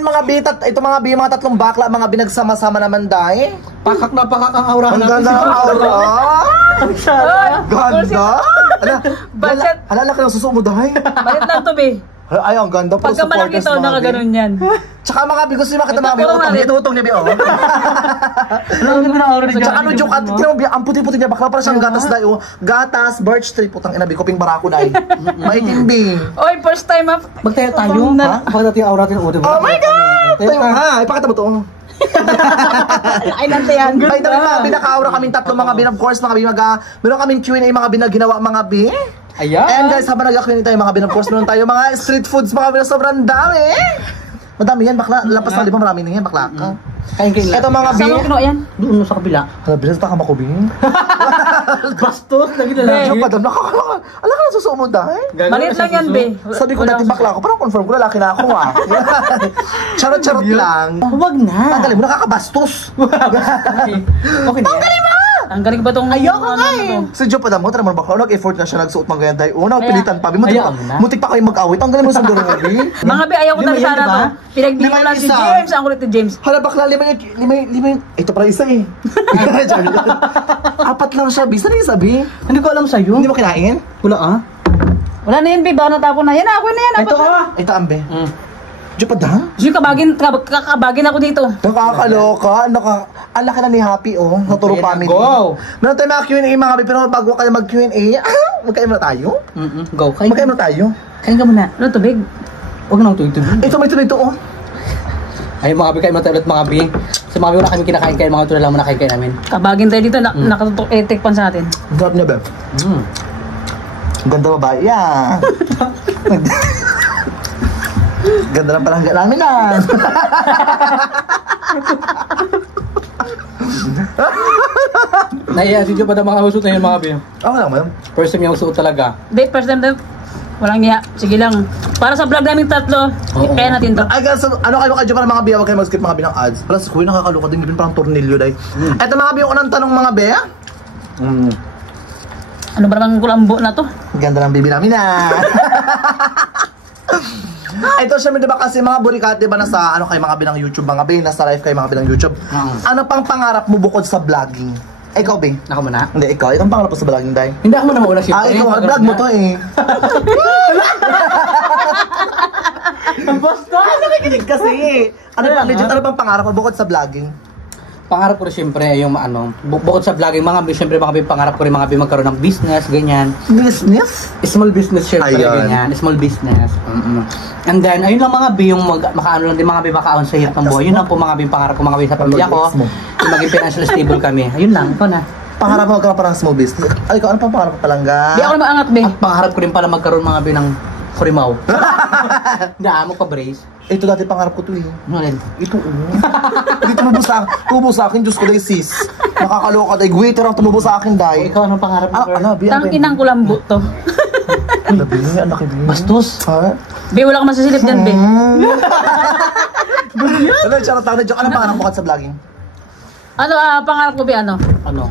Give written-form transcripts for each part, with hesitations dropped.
ayan mga bitat, ito mga tatlong bakla, mga binagsama-sama naman dahil. Pakak na pakak ang aura Ang natin. ganda ng aura. Ganda. Budget. Alala ka ng suso mo dahil. Balit lang to, be. Ay, ang ganda po. Pagka malaki to, nakaganon yan. Tsaka mga bigos niya makita mga biotong. Ito utong niya biyo. Ano ganda ng aura ni Tsaka ano joke at tinaw biya, ang puti-puti niya bakla para siyang gatas dahil. Gatas, birch tree, putang ina, koping barako dahil. Maitim bi. Oy, first time up. Magtayo tayo. Ha? Pakita natin yung aura natin. Oh my God! Tayo ha, ipakita mo to. Ay, nante yan. Ay, dami mga binaka-aura kaming tatlo mga bin. Of course, mga bin, meron kaming Q&A mga binaginawa mga bin. Ayan. And guys, habang nag-Q&A tayo mga bin, of course, meron tayo mga street foods mga bin, sobrang dami. Madami yan, bakla. Lapas na, di ba marami na yan, bakla ka. Kain kain lang. Ito mga bin. Saan mo kinuha yan? Doon sa kabila. Hala, bilis pa ka makubing. Bastos. Lagi na lang. Joke, madam, nakakalakan. Ala ka na suso mo dahil. Maliit lang yan, be. Sabi ko dati bakla ako, parang confirm ko lalaki na ako ah. Charot-charot lang. Huwag na. Ang galing mo, nakakabastos. Okay na yan. Ang galing ba tong... Ayoko nga eh. Si Joe Padam mo, tara mo bakla, nag-effort na siya, nagsuot mga ganyan tayo. Una, pilitan pa. Mutik pa kayo mag-awit. Ang galing mo sa duro nga, Mga be, ayaw ko Lima talaga yan, sana diba? to. Pinagdi ko lang si Isa. James. Ang kulit ni James. Hala, bakla, lima. Ito para isa eh. Apat lang siya, bisa na yung sabi. Hindi ko alam sa'yo. Hindi mo kinain? Wala ah. Wala na yan, be. Baka natapon na. Yan, ako na yan. Ito ah. Ito, ambe. Joe Padam? Yung kakabagin ako dito. Nakakaloka. Ang laki na ni Happy, oh. Naturo Ayan na, family. go. Meron tayo mga Q&A mga kape, pero bago kayo mag-Q&A, magkain muna tayo? Go. Kain Magkain muna tayo? Kain ka muna. Ano, tubig? Huwag na ito. Ito, may ito, oh. Ay mga bi, kain mo tayo ulit mga bi. Sa mga bi, wala kami kinakain kain, mga ito na lang muna kain namin. Kabagin tayo dito. Nakatutok electric pan sa atin. Ang sarap niya, Beb. Ganda babae, yeah. Ganda ng palangga namin, ah. Nahiya si Joe pa na mga usot na yun mga bi. Okay lang, ma'am. First time yung usot talaga. Date, first time tayo. Walang niya. Sige lang. Para sa vlog namin tatlo, kaya natin to. Ay, guys, ano kayo kadyo ka ng mga biya? Huwag kayo mag-skip mga binang ads. Plus, kuya, nakakaluka din. Gawin parang tornilyo, dahil. Ito mga biya, unang tanong mga biya. Ano ba namang kulambo na to? Ganda ng bibi namin, ah. Ito syempre diba kasi mga burikat diba nasa ano kayo mga binang YouTube mga be, nasa live kayo mga binang YouTube. Ano pang pangarap mo bukod sa vlogging? Ikaw be? Ako muna? Hindi, ikaw. Ikaw ang pangarap mo sa vlogging dahil. Hindi ako muna mauna siya. Ikaw, vlog mo to eh. Basta, nakikinig kasi. Ano pang pangarap mo bukod sa vlogging? Pangarap ko rin siyempre yung ano, bukod sa vlogging, mga bi, siyempre mga bi, pangarap ko rin mga bi magkaroon ng business, ganyan. Business? Small business siyempre, Ayun. ganyan. Small business. And then, ayun lang mga bi, yung makaano lang din mga bi, makaon sa hirap ng buhay. Yun lang po mga bi, pangarap ko mga bi sa pamilya ko. Yung maging financial stable kami. Ayun lang, ito na. Pangarap mo magkaroon parang small business. Ay, ikaw, ano pang pangarap mo palangga? Di ako na maangat, be. At pangarap ko rin pala magkaroon mga bi ng kurimaw. Hindi, amo ka brace. Ito dati pangarap ko to eh. Ano rin? Ito Hindi tumubo sa akin, Diyos ko dahil sis. Nakakaloka dahil waiter ang tumubo sa akin dahil. Ikaw anong pangarap mo? Ano, Tang inang kulambo to. Labi niya, anak niya. Bastos. Ha? Be, wala ka masasilip dyan, be. Ano, charot lang na joke. Anong pangarap mo sa vlogging? Ano, pangarap ko, be, ano? Ano?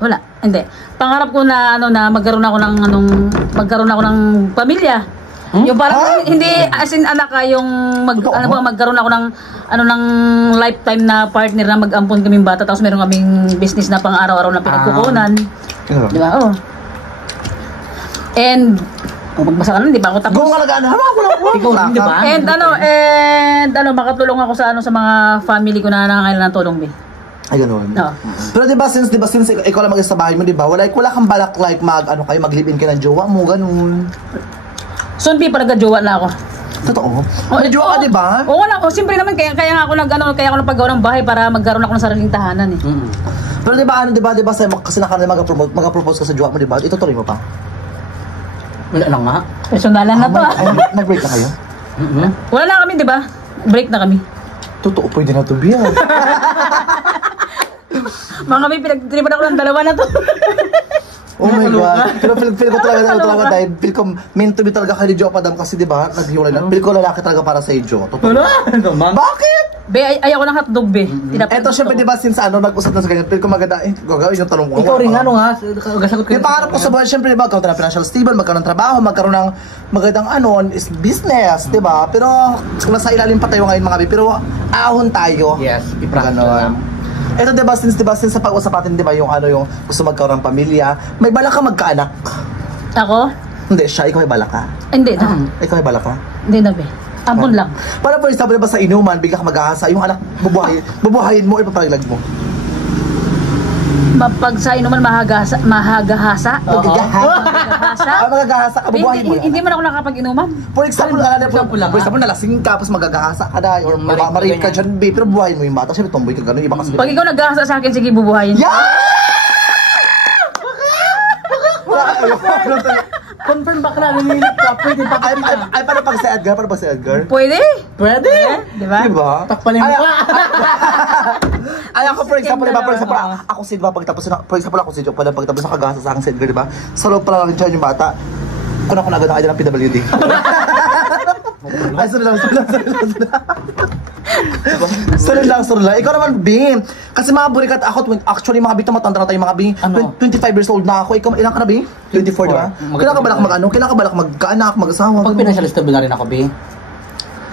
Wala, hindi. Pangarap ko na ano na magkaroon ako ng pamilya. Yung parang hindi as in anak ka yung magkaroon ako ng ng lifetime na partner na mag-ampon kaming bata tapos meron kaming business na pang araw-araw na pinagkukunan. Di ba? Oh. And magbasa ka nun, di ba ako tapos? Kung alagaan na, Ikaw rin, di ba? And makatulong ako sa sa mga family ko na nangangailangan ng tulong, be. Ay, gano'n. No. Pero diba since ikaw lang mag-isa sa bahay mo, diba? Wala kang balak like mag-live-in ka ng jowa mo, gano'n. Soon, be, pala jowa na ako. Totoo? May jowa ka, diba? Oo, wala. Siyempre naman, kaya nga ako kaya ako nagpagawa ng bahay para magkaroon ako ng sariling tahanan, eh. Pero diba, sa'yo, kasi mag-propose ka sa jowa mo, diba? Itutuloy mo pa? Wala na nga. Personalan na to, ah. Nag-break na kayo? Wala na kami, di ba? Break na kami. Totoo, pwede na to, Bia. Mga kami, pinagtripan ako ng dalawa na to. Oh my God. Pero feel ko talaga dahil feel ko meant to be talaga kay Jo Padam kasi di ba naghiwalay na. Feel ko lalaki talaga para sa Jo. Totoo. Wala naman. Bakit? Be, ayaw ko ng hotdog, be. Tinapay Eto, syempre, di ba, since nag-usap na sa ganyan, pero kung maganda, gagawin yung tanong ko. Ikaw rin, gasagot ko Yung pangarap ko sa buhay, syempre, di ba, magkaroon ng financial stable, magkaroon ng trabaho, magkaroon ng magandang is business, di ba? Pero, nasa ilalim pa tayo ngayon, mga bi, pero ahon tayo. Yes, i-practice Ganon. Ito, di ba, since sa pag-usap natin, di ba, yung yung gusto magkaroon ng pamilya, may balak ka magkaanak. Ako? Hindi, siya, ikaw may balak ka. Hindi na. Ikaw may balak ka. Hindi na, be. Ampun lang. Para for example, diba sa inuman, bigla ka mag-ahasa, yung anak, bubuhayin mo, ipapalaglag mo. Pag sa inuman mahagahasa. Magagahasa? Magagahasa ka, bubuhayin mo yan. Hindi man ako nakapag-inuman. For example, for example, nalasing ka, tapos magagahasa ka na, or marip ka dyan, babe, pero bubuhayin mo yung bata, syempre tomboy ka gano'n, iba kasi. Pag ikaw naghahasa sa akin, sige, bubuhayin. Confirm ba ka na nililit ka? Pwede pa Ay, paano pag si Edgar? Paano pag si Edgar? Pwede. Pwede! Di ba? Diba? Takpan yung mukha. Ay, ako for example, diba? For example, ako si diba, pagtapos ng kagasa sa akin si Edgar, diba? Sa loob pala natin siya yung bata. Kung ako naganda kayo ng PWD. Ay, sorry lang. Sorry lang. Ikaw naman, Bing. Kasi mga burikat ako, actually mga Bing, matanda na tayo mga Bing. 25 years old na ako. Ikaw, ilang ka na, Bing? 24, diba? Kailan ka balak Kailan ka balak magkaanak, mag-asawa? Pag financial stable na rin ako, B.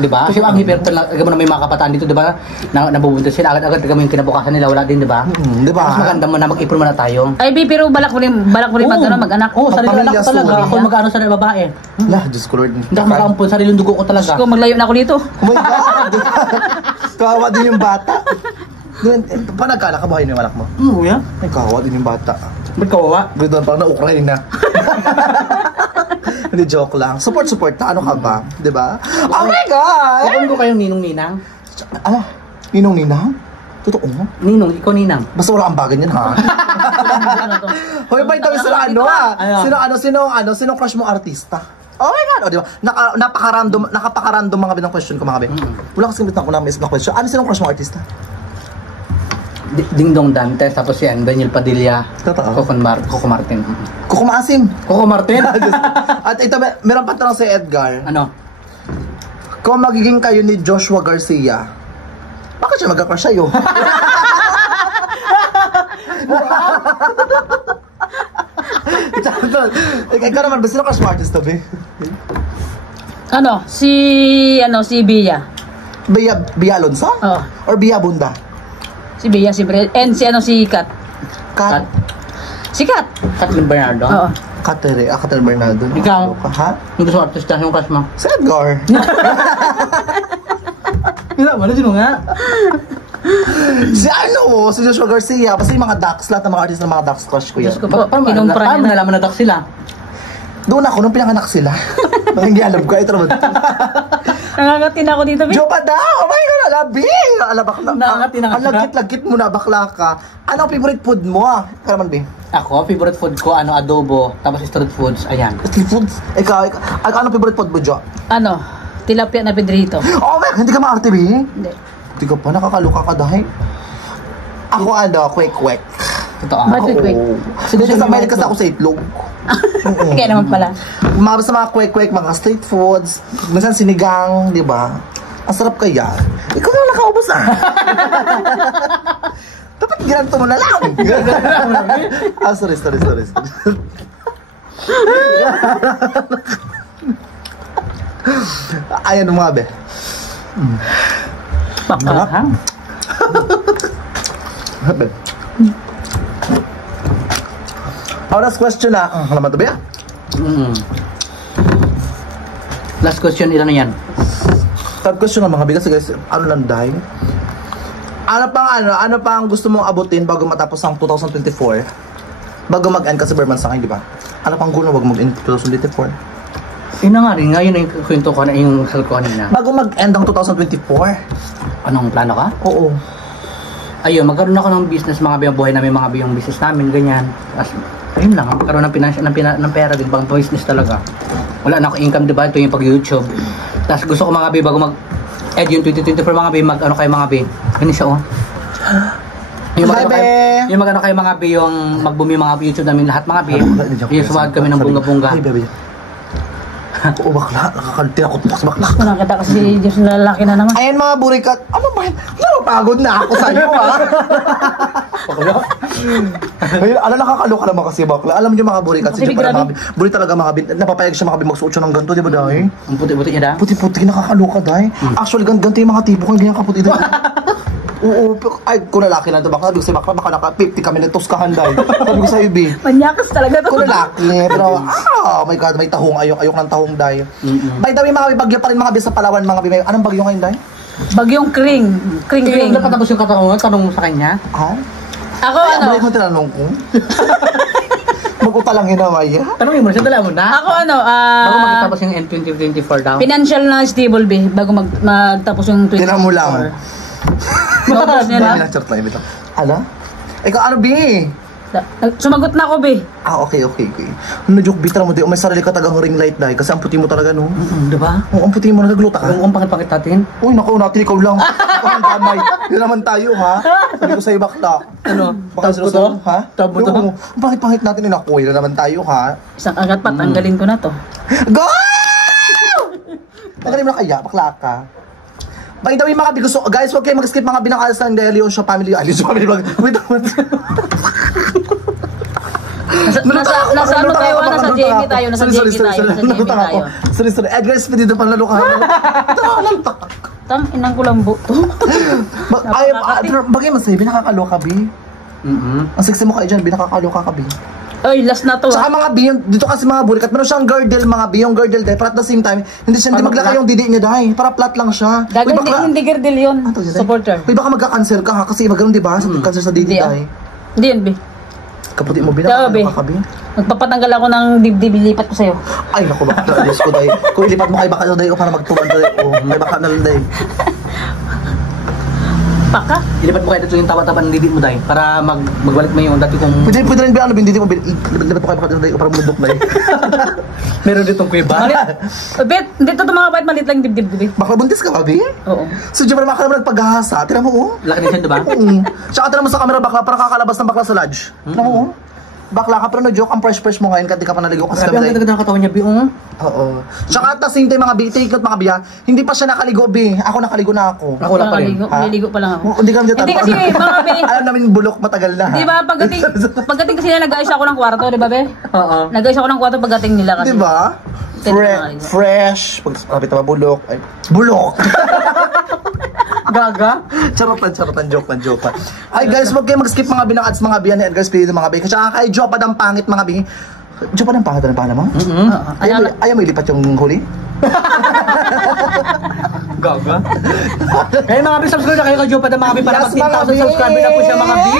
Diba? Kasi ang hiper talaga mo na may mga kabataan dito, diba? Nabubunta sila, agad-agad kami yung kinabukasan nila, wala din, diba? Diba? Mas maganda mo na mag-ipon muna tayo. Ay, be, pero balak ko rin mag-anak. Oo, sarili Magpamilya, anak ko talaga. sorry. Ako mag-ano sa babae. Lah, Diyos ko Lord. Hindi ako mag-ampun, sariling dugo ko talaga. Ko maglayo na ako dito. Oh my God! Kawawa din yung bata. Paano nagkaanak ka, buhay mo yung anak mo? Yan. Ay, kawawa din yung bata. Ba't kawawa? Ganoon, parang na-Ukraine na. Hindi, joke lang. Support na. Ano ka ba? Diba? Oh my God! Kapon ko kayong ninong-ninang. Ano? Ninong-ninang? Totoo mo? Ninong, ikaw ninang. Basta wala kang bagan yan, ha? Hoy, by the way, sino crush mong artista? Oh my God! O, diba? Napaka-random mga binang question ko, mga bin. Wala kasing bitang ko na na question. Ano sinong crush mong artista? Ding Dong Dantes, tapos yan, Daniel Padilla. Totoo. Coco Martin. Kukumaasim. Coco Martin? At ito, meron pa tanong si Edgar. Ano? Kung magiging kayo ni Joshua Garcia, bakit siya magka-crush sa'yo? Ikaw naman, sino crush mo artist to be? Si Bia. Bia Alonso? Oo. Or Bia Bunda? Si Bia, si Kat. Kat? Si Kat. Kathleen Bernardo? Oo. Catherine Bernardo. Ikaw? Ha? Yung gusto artista, yung crush mo? Si Edgar. Hindi ba? Sino nga? Si Joshua Garcia. Basta yung mga Dax, lahat ng mga artist ng mga Dax crush ko yan. Diyos ko po, kinumpra Paano niya na. nalaman na dak sila? Doon ako, nung pinanganak sila. Hindi alam ko, ito naman. Nangangatin ako dito, be. Jopa daw! Oh my God, alabing! Alabakla. Nangangatin Ang lagkit-lagkit mo na, bakla ka. Ano ang favorite food mo? Kaya naman, Bing? Ako, favorite food ko, adobo, tapos street foods, ayan. Street foods? Ikaw, ano favorite food mo, Jo? Tilapia na Pedrito. Oh, man, hindi ka ma-arte, Bing? Hindi. Hindi ka pa, nakakaluka ka dahil. Ako, kwek-kwek. Totoo. Ba't kwek-kwek? Kasi may kasi ako sa itlog. Kaya naman pala. Sa mga kwek-kwek, mga street foods, minsan sinigang, di ba? Ang sarap kaya. Ikaw na nakaubos Dapat ginanto mo na lang. Sorry. Ayan mga be. Bakang. Last question na. Ano naman ito ba? Last question, ilan na yan? Third question na mga bigas. Guys, ano lang dahil? Ano pang gusto mong abutin bago matapos ang 2024? Bago mag-end kasi Berman sa akin, di ba? Ano pang gulo wag mag-end 2024? Yun na nga rin, ngayon yung kwento ko na yung sal ko kanina. Bago mag-end ang 2024? Anong plano ka? Oo. Ayun, magkaroon ako ng business, mga buhay namin, mga yung business namin, ganyan. Ayun lang, magkaroon ng pera, di ba? Ang business talaga. Wala na akong income, di ba? Ito yung pag-YouTube. Tapos gusto ko mga bago mag-ed yung 2024, mga mag-ano kayo mga ganyan siya, oh. Yung magano kayo mga yung mag-boom yung mga YouTube namin lahat, mga yung sumahad kami ng bunga-bunga. Hi, bebe. Oo, bakla. Nakakaltinakot mo kasi bakla. Gusto na kita kasi Diyos na lalaki na naman. Ayan mga burikat. Ano ba yan? Napapagod na ako sa'yo, ha? Ayun, nakakaloka naman kasi bakla. Alam niyo mga burikat. Kasi grabe. Buri talaga mga napapayag siya mga magsuot siya ng ganito, di ba dahi? Ang puti-puti niya da? Puti-puti, nakakaloka dahi. Actually, ganito yung mga tipo ko, hindi yan kaputi dahi. Oo, ay, kung lalaki lang ito, baka sabi ko sa'yo, baka naka-50 kami na tuskahan dahi. Sabi ko sa'yo, B. Manyakas talaga to. Kung lalaki, pero, oh my God, may tahong, ayok ng tahong dahi. By the way, mga bagyo pa rin mga sa Palawan, mga bimay. Anong bagyo ngayon dahi? Bagyong kring. Kring. Dapat tapos yung katanungan, tanong mo sa kanya. Ha? Ako ano? Balik mo tinanong ko. Mag-uta lang hinaway. Tanongin mo na siya, dala mo na. Ako ano, Bago magtapos yung N2024 daw. financial na stable be bago magtapos yung 2024. Tinan mo lang. Notice niya na. Chat lang, ibig. Ala? Ikaw ano, B? Sumagot na ako be. Ah, okay. Ano, joke, bitra mo, di. May sarili ka tagang ring light, dahil. Kasi ang puti mo talaga, no? Diba? Oo, ang puti mo, nagagluta ka. Ang pangit-pangit natin. Uy, naku, natin ikaw lang. Ako ang damay. Yun naman tayo, ha? Sabi ko sa'yo, bakla. Ano? Baka Tabo to? ha? Tabo to? Oo, ang pangit-pangit natin, yun ako. Yun naman tayo, ha? Isang agad pa, tanggalin ko na to. Go! Tanggalin mo na kaya, bakla ka. By the way, mga biguso, guys, huwag kayo mag-skip mga binakalas ng Leon Show Family. Leon Show Family Vlog. Wait. Nasa ano tayo, nasa JME tayo, nasa JME tayo, nasa JME tayo. Sorry. Edgar, dito pang lalukahan. Ito na, laltak. Tang, inang ko lang buto. Ay, bagay masaya, binakakaloka, B. Ang sexy mo kayo dyan, binakakaloka ka, B. Ay, last na to. Saka mga B, dito kasi mga burikat, meron siyang girdle, mga B, yung girdle dahil, pero at the same time, hindi maglaka yung didi niya dahil, para flat lang siya. Hindi girdle yun, supporter. Uy, baka magka-cancer ka ha, kasi iba ganun, di ba? Cancer sa didi dahil. Hindi yan, be. Kaputi mo, binakakaloka ka, B. Magpapatanggal ako ng dibdib, ilipat ko sa'yo. Ay, naku, baka Diyos ko dahil. Kung ilipat mo kay baka na dahil, para magtuman dahil, may baka na lang dahil. Paka? Ilipat mo kayo dito yung taba-taba ng didi mo dahil para magbalik mo yung dati kong... Pwede rin ba ano, hindi mo, ilipat mo kay baka na dahil, para mundok dahil. Meron ditong kuiba. Bet, dito ito mga bait, malit lang dibdib, dibi. Baka buntis ka, Babi? Oo. So, Jeffrey, baka naman nagpaghahasa. Tira mo, oh. Laki din siya, diba? Tsaka tira mo sa camera, bakla, para kakalabas ng bakla sa lodge. Tira mo, oh. Bakla ka, pero no-joke, ang fresh mo ngayon, kasi di ka pa naligo kasi Grabe, ang ganda ng katawan niya, Bi, Oo. Tsaka at the same time, mga B, take note mga B, ha? Hindi pa siya nakaligo, B. Ako nakaligo na ako. Ako lang pa rin. Naligo pa lang ako. Hindi ka naman Hindi kasi, mga be. Alam namin bulok matagal na, ha? Di ba, pagdating kasi nila, nag-ayos ako ng kwarto, di ba, be? Oo. Nag-ayos ako ng kwarto pagdating nila kasi. Di ba? Fresh. Pag kapit na bulok. Ay, bulok! Gaga? Charotan, joke lang. Ay guys, huwag kayo mag-skip mga binang ads, mga biyan, Edgar's Pilido, mga bay. Kasi kay Jopa ng pangit, mga bay. Jopa ng pangit, ano pa mo? Ayaw mo ilipat yung huli? Gaga? Kaya mga Bi, subscribe na kayo kay Jopa ng mga Bi para Yes, mag mga 10,000 Bi. subscriber na po siya, mga Bi.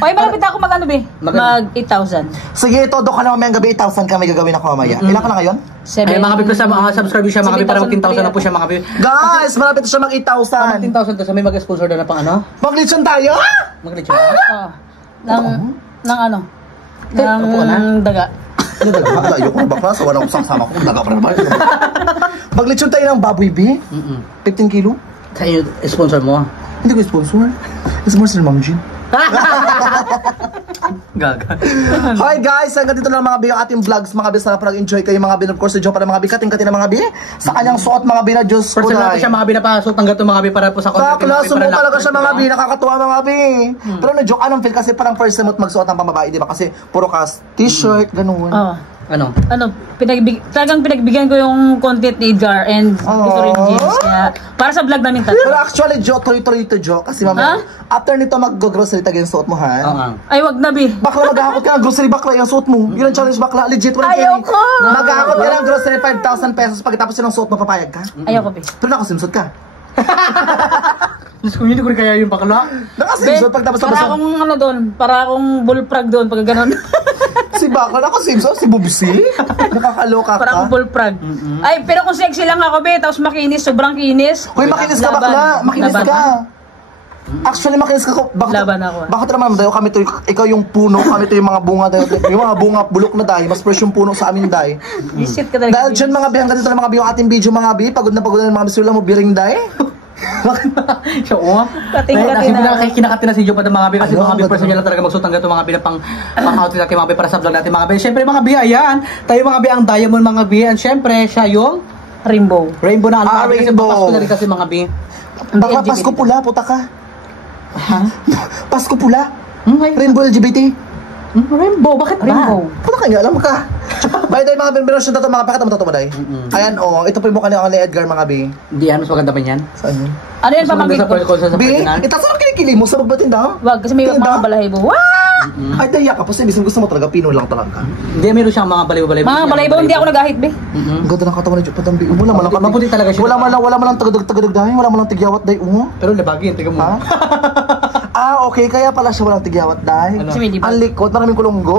Okay, malapit ako mag-ano, be? Mag 8,000. Sige, todo ka lang mamayang gabi, 8,000 ka may gagawin ako mamaya. Ilan ka na ngayon? Ay, mga Bi, plus mga subscribe siya, mga Bi, para mag 10,000 na po siya, mga Bi. Guys, malapit na siya mag 8,000. 10,000 to, may mag-sponsor na pang ano? Mag-lechon tayo! Mag-reach ba? Ng ano? Upo ka na? Ng daga. Ano daga? Ayoko na bakla, sawa na kung sama ko. Daga pa naman. Mag-lechon tayo ng baboy, B? 15 kilo? Sa'yo, sponsor mo. Hindi ko sponsor. Sponsor ni Ma'am Jean. Gaga. Hi guys, hanggang dito lang mga bi yung ating vlogs, mga bi. Sana po nag-enjoy kayo mga bi. Of course, si Joe para mga bi, kating-kating na mga bi. Sa kanyang suot mga bi na Diyos ko Personal siya, mga Bi, napasok ng gato, mga Bi, para po sa content. Bakla, sumo talaga siya mga bi, nakakatuwa mga bi. Pero na-joke, anong feel kasi parang first time mo magsuot ng pambabae, di ba? Kasi puro ka t-shirt, ganun. Oh. Ano? Talagang pinagbigyan ko yung content ni Edgar and gusto rin ni James. Kaya, para sa vlog namin Pero tatlo. actually, Joe, tuloy-tuloy ito, Joe. Kasi mamaya, after nito mag-grocery tayo yung suot mo, ha? Oo. Ay, wag na, be. Bakla, maghahakot ka ng grocery bakla, yung suot mo. Yun ang challenge bakla, legit. Ayoko! Maghahakot ka ng grocery 5,000 pesos pagkatapos yun ang suot mo, papayag ka? Ayoko, be. Pero nakasimsot ka. Diyos ko, hindi ko rin kaya yung bakla. Nakasimsot pagtapos Para akong ano doon, para akong bullfrog doon, pag gano'n. Si Bakla, nakasimsot? Si Bubsy? Nakakaloka ka? Para akong bullfrog. Ay, pero kung sexy lang ako, be, tapos makinis, sobrang kinis. Hoy, makinis ka Laban. bakla. Makinis Laban. ka. Actually, makinis ka. Laban ako. Bakit naman dayo kami to, ikaw yung puno, kami to yung mga bunga dayo. Yung mga bunga, bulok na dahi. Mas fresh yung puno sa amin dahi. Visit ka talaga. Dahil dyan mga bi, hanggang dito lang mga bi yung ating video mga bi. Pagod na mga bi, sila mo biring dahi. Siya, oh. Kating-kating na. Kasi kinakati na si Jo pa ng mga bi. Kasi Ano, mga bi, ang person ganda. niya lang talaga magsuot ng gato mga bi na pang-outfit natin mga bi para sa vlog natin mga bi. Siyempre mga bi, ayan. Tayo mga bi ang diamond mga bi. And siyempre, siya yung Rainbow. rainbow na ano. Kasi rainbow. Pasko na rin kasi mga bi. Baka LGBT. Pasko pula, puta ka. Ha? Pasko pula. Ay, Rainbow LGBT. rainbow, bakit ba? Rainbow. Puta ka nga, alam ka. By the way, mga binbinasyon na ito, mga pakita mo ito, Maday. Ayan, ito po yung mukha ni Edgar, mga bi. Hindi yan, mas maganda ba yan? Saan yun? Ano yan, Mas maganda pamangkin sa ko? personal. Bi, itas ang kinikili mo sa magbatinda. Wag, kasi may Tinda? mga balahibo. Wow! Ay, daya ka po. Sabi, gusto mo talaga, Pino lang talaga. Hindi, meron siyang mga baliw-baliw. Mga balahibo, hindi ako nagahit, be. Ang ganda ng katawan ni Jupat ang bi. Wala man lang Maputi talaga siya. Wala man lang tagadag dahil. Wala man lang tigyawat dahil. Pero labagin, tingnan mo. Ha? Okay. Kaya pala siya walang tigyawat dahil. Ano? Kasi may lipat. Ang likod, maraming kulunggo.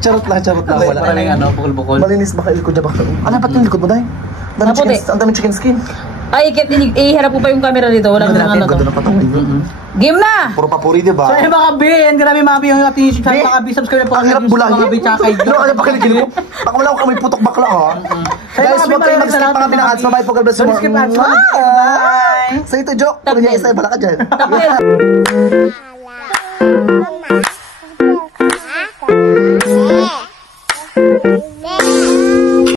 charot lang. Wala ka lang ano, bukol-bukol. Malinis ba kayo likod niya ba? Ano ba't yung likod mo dahil? Maputi. Ang dami chicken skin. Ay, iharap ko pa yung camera dito. Walang ano to. Ganda ng katawan niyo. Game na! Puro papuri, di ba? So, mga bin, grabe mga bin yung ating YouTube channel, mga bin, subscribe po Ang hirap bulahin. mga bin, tsaka kay Ano kaya pakiligil ko? Baka wala ko kami putok bakla, ha? Guys, mga huwag kayo bin, mag-skip salamat, mga binang mga ads. bin. Bye-bye po, God bless you Don't more. skip ads, mga bin. Bye! Sa ito, joke. Puro niya isa, bala ka dyan. Tapos,